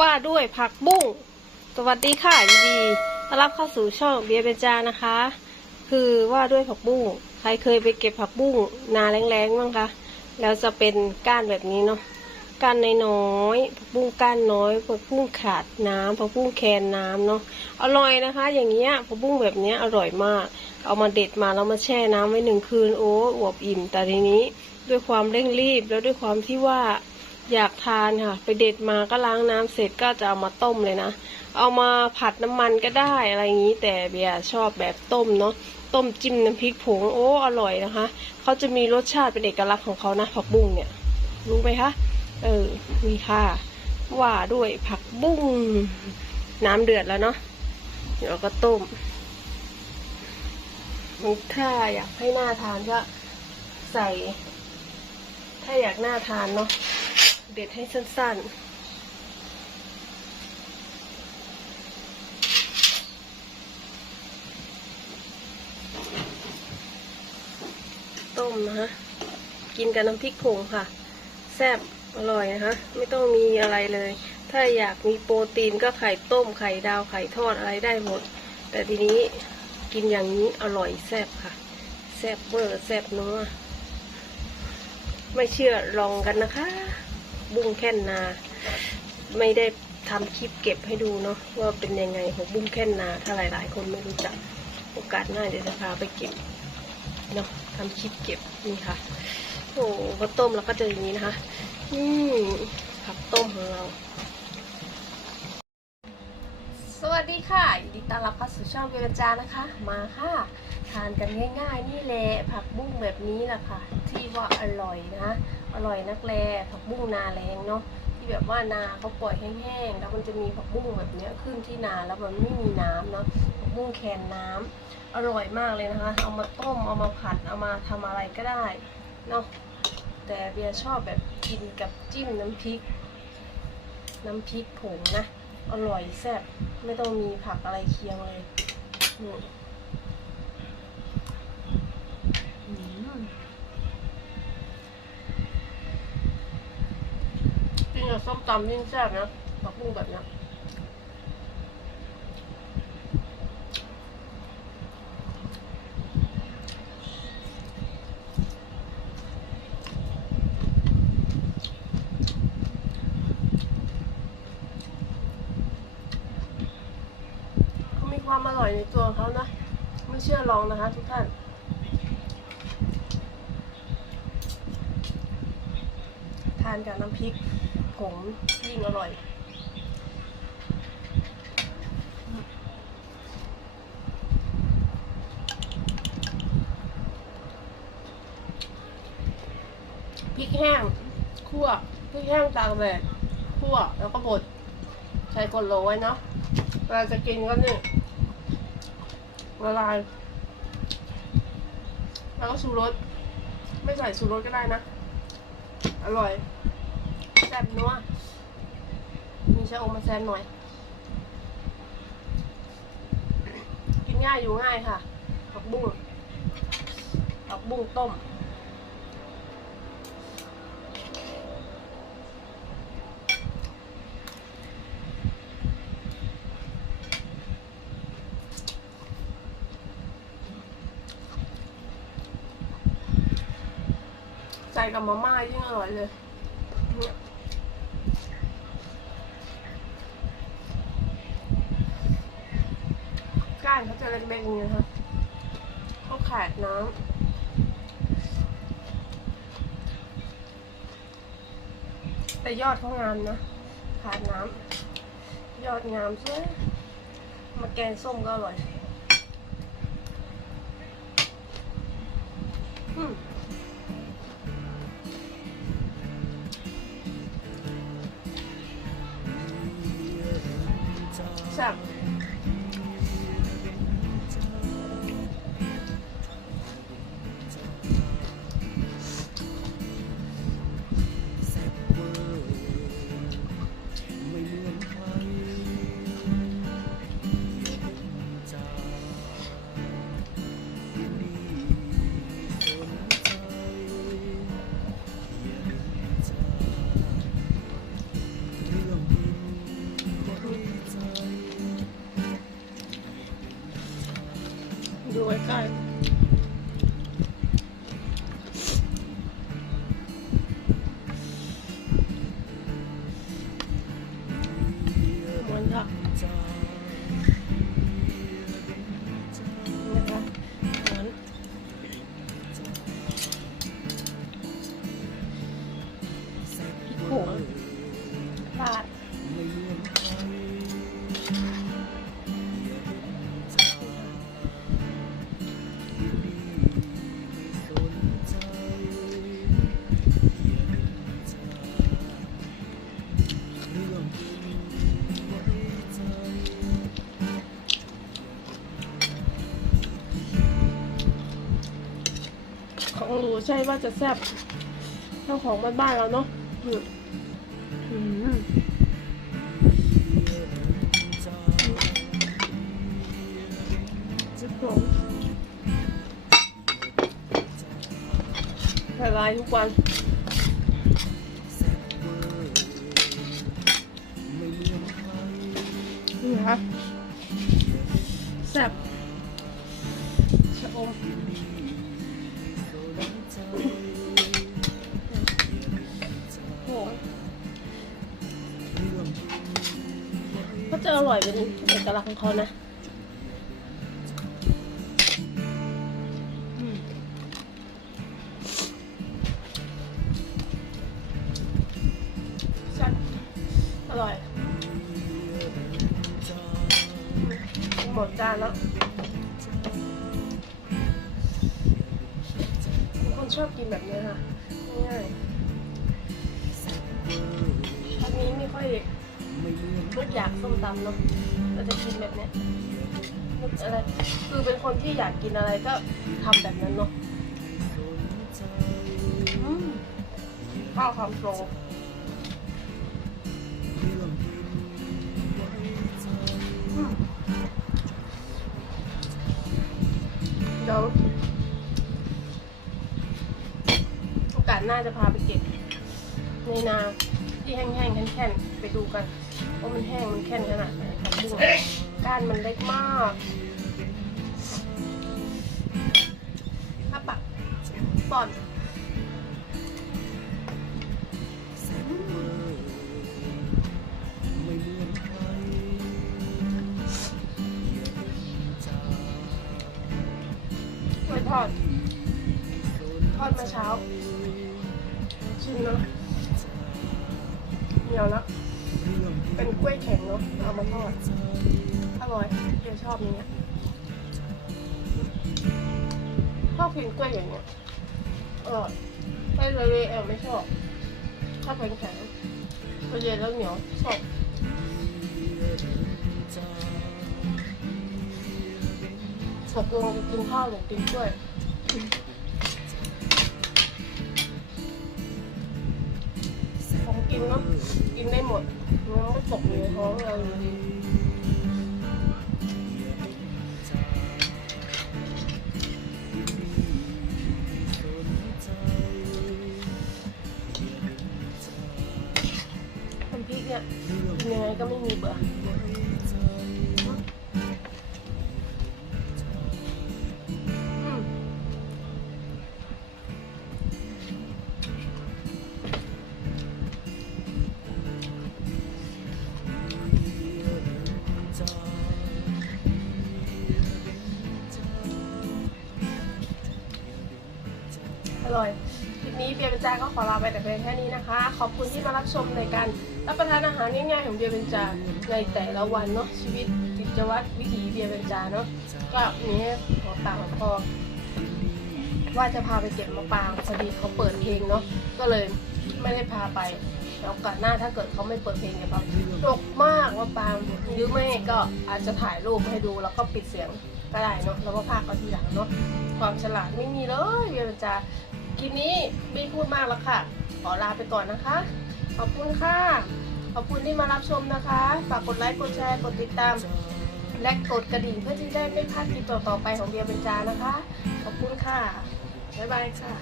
ว่าด้วยผักบุ้ง สวัสดีค่ะยินดีต้อนรับเข้าสู่ช่องเบียร์เบญจานะคะ คือว่าด้วยผักบุ้ง ใครเคยไปเก็บผักบุ้งนาแรงๆบ้างคะ แล้วจะเป็นก้านแบบนี้เนาะ ก้านน้อยๆผักบุ้งก้านน้อยผักบุ้งขาดน้ำผักบุ้งแคนน้ำเนาะ อร่อยนะคะ อย่างเงี้ยผักบุ้งแบบเนี้ยอร่อยมาก เอามาเด็ดมาแล้วมาแช่น้ำไว้หนึ่งคืนโอ้อวบอิ่ม แต่ทีนี้ด้วยความเร่งรีบแล้วด้วยความที่ว่า อยากทานค่ะ ไปเด็ดมาก็ล้างน้ำเสร็จก็จะเอามาต้มเลยนะ เอามาผัดน้ำมันก็ได้อะไรอย่างนี้แต่เบียร์ชอบแบบต้มเนาะต้มจิ้มน้ำพริกผงโอ้อร่อยนะคะเขาจะมีรสชาติเป็นเอกลักษณ์ของเขานะผักบุ้งเนี่ย รู้ไหมคะเออมีค่ะว่าด้วยผักบุ้งน้ำเดือดแล้วเนาะเดี๋ยวก็ต้มถ้าอยากให้หน่าทานก็ใส่ ถ้าอยากหน่าทานเนาะ เด็ดให้สั้นๆต้มนะคะกินกับน้ำพริกผงค่ะ แซ่บอร่อยนะคะ ไม่ต้องมีอะไรเลย ถ้าอยากมีโปรตีนก็ไข่ต้มไข่ดาวไข่ทอดอะไรได้หมด แต่ทีนี้กินอย่างนี้อร่อยแซ่บค่ะ แซ่บเบอร์แซ่บนัวไม่เชื่อลองกันนะคะ บุ้งแค่นนา ไม่ได้ทำคลิปเก็บให้ดูเนาะว่าเป็นยังไงของบุ้งแค่นนา ถ้าหลาย ๆ คนไม่รู้จักโอกาสหน้าเดี๋ยวจะพาไปเก็บเนาะทำคลิปเก็บนี่ค่ะ โอ้พอต้มแล้วก็เจะอย่างนี้นะคะอืมผักต้มของเรา สวัสดีค่ะยินดีต้อนรับเข้าสู่ช่องเวจานะคะ มาค่ะ ทานกันง่าย ๆ นี่แหละผักบุ้งแบบนี้แหละค่ะ ที่ว่าอร่อยนะ อร่อยนักแลผักบุ้งนาแรงเนาะที่แบบว่านาเขาปล่อยแห้งๆแล้วมันจะมีผักบุ้งแบบเนี้ยขึ้นที่นาแล้วมันไม่มีน้ำเนาะผักบุ้งแคนน้ำอร่อยมากเลยนะคะ เอามาต้มเอามาผัดเอามาทำอะไรก็ได้เนาะแต่เบียชอบแบบกินกับจิ้มน้ำพริก น้ำพริกผงนะอร่อยแซ่บไม่ต้องมีผักอะไรเคียงเลยอืมอืม กินกับส้มตำยิ่งแซ่บนะผักบุ้งแบบเนี้ยเขามีความอร่อยในตัวของเขานะ ไม่เชื่อลองนะคะ ทุกท่านทานกับน้ำพริก ผงยิ่งอร่อย พริกแห้งคั่วพริกแห้งตากแดดคั่วแล้วก็บดใส่กดโหลไว้เนาะเวลาจะกินก็นี่ละลายแล้วก็ชูรส ไม่ใส่ชูรสก็ได้นะ อร่อย แซ่บนัวมีชะอมมาแซมหน่อย กินง่ายอยู่ง่ายค่ะผักบุ้งผักบุ้งต้มใส่กับมาม่ายิ่งอร่อยเลยเนี่ย ก้านเขาจะเล็กๆอย่างนี้นะคะเขาขาดน้ำแต่ยอดเขางามนะขาดน้ำยอดงามใช่ไหมมาแกงส้มก็อร่อยอืมแซ่บ ลองดูใช่ว่าจะแซ่บเท่าของบ้านๆเราเนาะอืมอืมจิ๊บผมละลายทุกวันนี่คะแซ่บชะอม โอ้ก็จะอร่อยเป็นเอกลักษณ์ของเขานะอืมแซ่บอร่อย หมดจานแล้ว ชอบกินแบบนี้ค่ะง่ายๆอันนี้ไม่ค่อยไม่อยากส้มตำเนาะเราจะกินแบบเนี้ยอะไรคือเป็นคนที่อยากกินอะไรก็ทำแบบนั้นเนาะข้าวความโปรเดี๋ยว น้าจะพาไปเก็บในนาที่แห้งๆแค่นๆไปดูกันว่ามันแห้งมันแค่นขนาดไหนครับบุ้งก้านมันเล็กมากถ้าปักปอนทอดทอดมาเช้า ชิมเนาะเหนียวแล้วเป็นกล้วยแข็งเนาะเอามาทอดอร่อยเดี๋ยวชอบอย่างเงี้ยชอบกินกล้วยอย่างเงี้ยอร่อยไอ้เลยเอลไม่ชอบชอบแข็งแข็งๆพอเย็นแล้วเหนียวชอบตกลงจะกินข้าวหรือกินกล้วย กินเนาะกินได้หมดมันไม่ตกอยู่ในท้องเราอยู่ดีทำพริกเนี่ยกินยังไงก็ไม่มีเบื่อ ร่อยคลิปนี้เบียร์เบญจาก็ขอลาไปแต่เพียงแค่นี้นะคะ ขอบคุณที่มารับชมในการรับประทานอาหารง่ายๆของเบียร์เบญจาในแต่ละวันเนาะชีวิตกิจวัตรวิถีเบียร์เบญจาเนาะก็มีให้ขอปากขอว่าจะพาไปเก็บมะปรางพอดีเขาเปิดเพลงเนาะก็เลยไม่ได้พาไปแล้วโอกาสหน้าถ้าเกิดเขาไม่เปิดเพลงเนี่ยครับดกมากมะปรางหรือไม่ก็อาจจะถ่ายรูปให้ดูแล้วก็ปิดเสียงก็ได้เนาะแล้วก็พากเอาทีหลังเนาะความฉลาดไม่มีเลยเบียร์เบญจา คลิปนี้ไม่พูดมากแล้วค่ะ ขอลาไปก่อนนะคะ ขอบคุณค่ะ ขอบคุณที่มารับชมนะคะ ฝากกดไลค์ กดแชร์ กดติดตาม และกดกระดิ่งเพื่อที่จะได้ไม่พลาดคลิปต่อๆไปของเบียร์เบญจานะคะ ขอบคุณค่ะ บ๊ายบายค่ะ